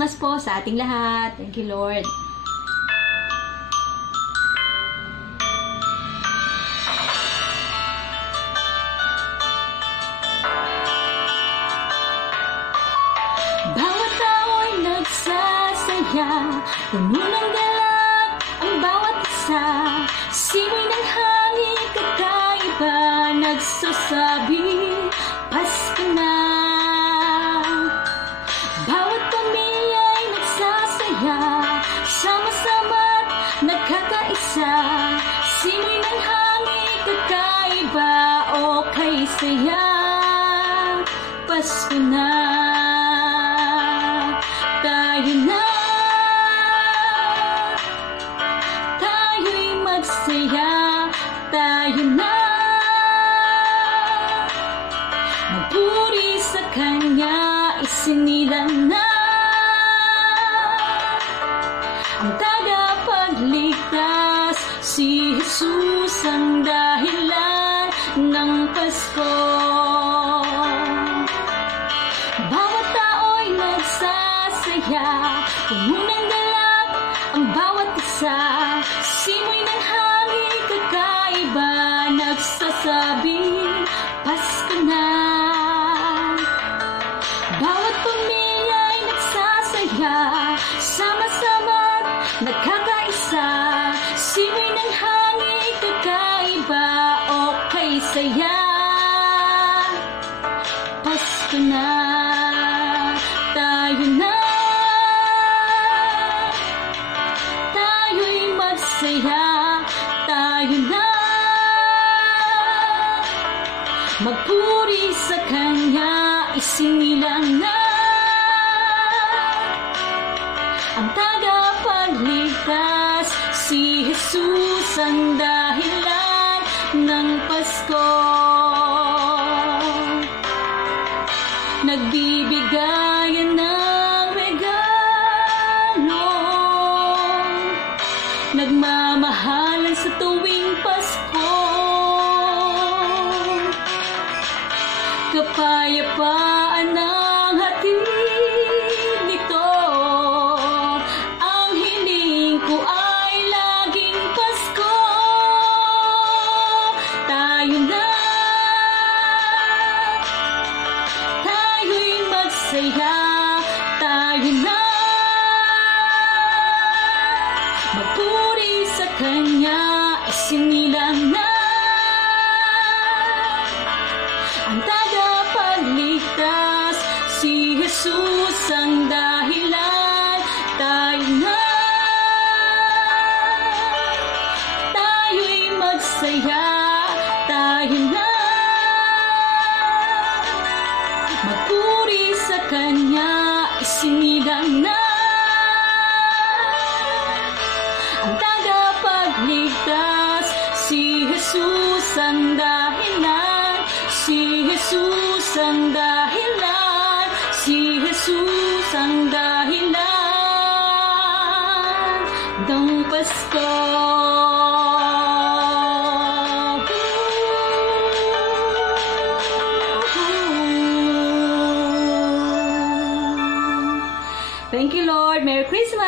Christmas po sa ating lahat. Thank you, Lord. Bawat tao'y nagsasaya, puno ng galak ang bawat isa. Simoy ng hangin kakaiba, nagsasabi, Pasko na. Bawat pamilya'y nagsasaya, sama-sama't nagkakaisa. Simoy ng hangin kakaiba, o kay saya, Pasko na. Tayo na, tayo'y magsaya, tayo na, magpuri sa Kanya, isinilang na ang tagapagligtas, si Jesus ang dahilan ng Pasko. Bawat tao'y nagsasaya, puno ng galak ang bawat isa. Simoy ng hangin kakaiba, nagsasabi, Pasko na. Bawat pamilya'y nagsasaya, sama-sama't nagkakaisa. Simoy ng hangin kakaiba, o kay saya, Pasko na. Tayo na, tayo'y magsaya, tayo na, magpuri sa Kanya, isinilang na ang tagapagligtas, si Jesus ang dahilan ng Pasko. Nagbibigayan ng regalo, nagmamahalan sa tuwing Pasko. Kapayapaan ang hatid nito, ang hiling ko ay laging Pasko. Tayo na, tayo'y magsaya, tayo na, magpuri sa Kanya, isinilang na ang tagapagligtas, si Jesus ang dahilan. Tayo na, tayo'y magsaya, tayo na, magpuri sa Kanya, isinilang na ang tagapagligtas, si Jesus ang dahilan, si Jesus ang dahilan, si Jesus ang dahilan ng Pasko. Thank you, Lord. Merry Christmas!